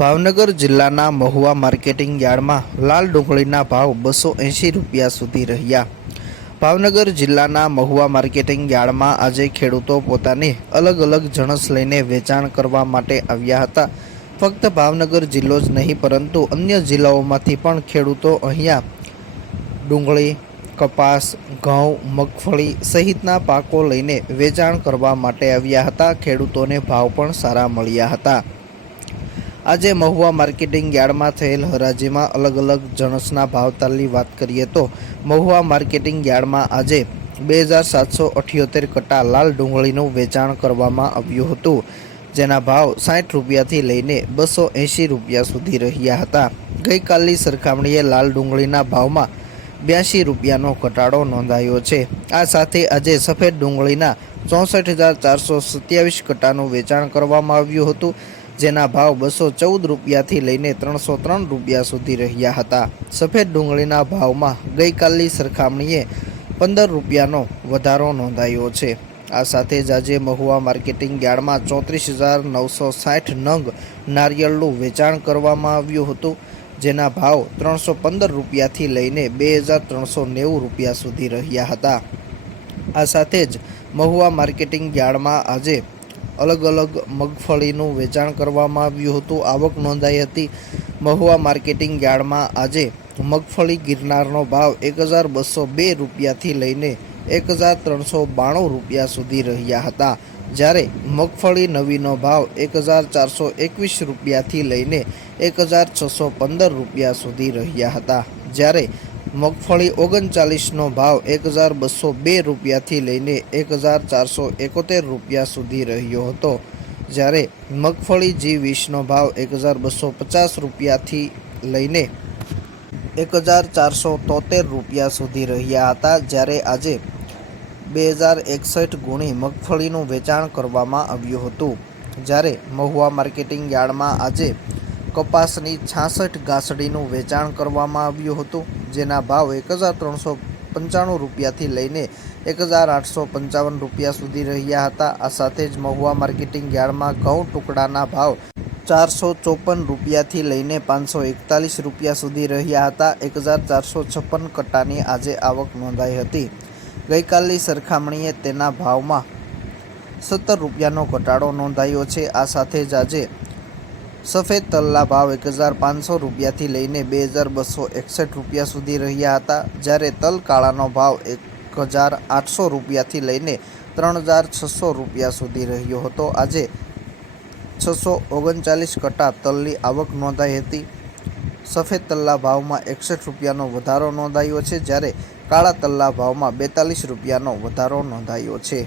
ભાવનગર જિલ્લાના મહુવા માર્કેટિંગ યાર્ડમાં લાલ ડુંગળીના ભાવ 280 રૂપિયા સુધી રહ્યા। ભાવનગર જિલ્લાના મહુવા માર્કેટિંગ યાર્ડમાં આજે ખેડૂતો પોતાની અલગ અલગ જણસ લઈને વેચાણ કરવા માટે આવ્યા હતા। ફક્ત ભાવનગર જિલ્લો જ નહીં પરંતુ અન્ય જિલ્લાઓમાંથી પણ ખેડૂતો અહીંયા ડુંગળી, કપાસ, ઘઉં, મગફળી સહિતના પાકો લઈને વેચાણ કરવા માટે આવ્યા હતા। ખેડૂતોને ભાવ પણ સારા મળ્યા હતા। આજે મહુવા માર્કેટિંગ યાર્ડમાં થયેલ હરાજીમાં અલગ અલગ જણસના ભાવતાલની વાત કરીએ તો મહુવા માર્કેટિંગ યાર્ડમાં આજે 2778 કટ્ટા લાલ ડુંગળીનું વેચાણ કરવામાં આવ્યું હતું, જેના ભાવ 60 રૂપિયાથી લઈને 280 રૂપિયા સુધી રહ્યા હતા। ગઈકાલની સરખામણીએ લાલ ડુંગળીના ભાવમાં 82 રૂપિયાનો ઘટાડો નોંધાયો છે। આ સાથે આજે સફેદ ડુંગળીના 64,427 કટ્ટાનું વેચાણ કરવામાં આવ્યું હતું, જેના ભાવ 214 રૂપિયાથી લઈને 303 રૂપિયા સુધી રહ્યા હતા। સફેદ ડુંગળીના ભાવમાં ગઈકાલની સરખામણીએ 15 રૂપિયાનો વધારો નોંધાયો છે। આ સાથે જ આજે મહુવા માર્કેટિંગ યાર્ડમાં 34,960 નંગ નારિયેળનું વેચાણ કરવામાં આવ્યું હતું, જેના ભાવ 315 રૂપિયાથી લઈને 2,390 રૂપિયા સુધી રહ્યા હતા। આ સાથે જ મહુવા માર્કેટિંગ યાર્ડમાં આજે અલગ અલગ મગફળીનું વેચાણ કરવામાં આવ્યું હતું, આવક નોંધાઈ હતી। મહુવા માર્કેટિંગ યાર્ડમાં આજે મગફળી ગિરનારનો ભાવ 1,202 રૂપિયાથી લઈને 1,392 રૂપિયા સુધી રહ્યા હતા, જ્યારે મગફળી નવીનો ભાવ 1,421 રૂપિયાથી લઈને 1,615 રૂપિયા સુધી રહ્યા હતા, જ્યારે મગફળી 39નો ભાવ 1,202 રૂપિયાથી લઈને 1,471 રૂપિયા સુધી રહ્યો હતો, જ્યારે મગફળી G20નો ભાવ 1,250 રૂપિયાથી લઈને 1,473 રૂપિયા સુધી રહ્યા હતા। જ્યારે આજે 2061 ગુણી મગફળીનું વેચાણ કરવામાં આવ્યું હતું। જ્યારે મહુવા માર્કેટિંગ યાર્ડમાં આજે કપાસની 66 ગાંસડીનું વેચાણ કરવામાં આવ્યું હતું, જેના ભાવ 1,395 રૂપિયાથી લઈને 1,855 રૂપિયા સુધી રહ્યા હતા। આ સાથે જ મહુવા માર્કેટિંગ યાર્ડમાં ઘઉં ટુકડાના ભાવ 454 રૂપિયાથી લઈને 541 રૂપિયા સુધી રહ્યા હતા। 1,456 કટ્ટાની આજે આવક નોંધાઈ હતી। ગઈકાલની સરખામણીએ તેના ભાવમાં 17 રૂપિયાનો ઘટાડો નોંધાયો છે। આ સાથે જ આજે સફેદ તલના ભાવ 1,500 રૂપિયાથી લઈને 2,261 રૂપિયા સુધી રહ્યા હતા, જ્યારે તલ કાળાનો ભાવ 1,800 રૂપિયાથી લઈને 3,600 રૂપિયા સુધી રહ્યો હતો। આજે 639 કટ્ટા તલની આવક નોંધાઈ હતી। સફેદ તલના ભાવમાં 61 રૂપિયાનો વધારો નોંધાયો છે, જ્યારે કાળા તલના ભાવમાં 42 રૂપિયાનો વધારો નોંધાયો છે।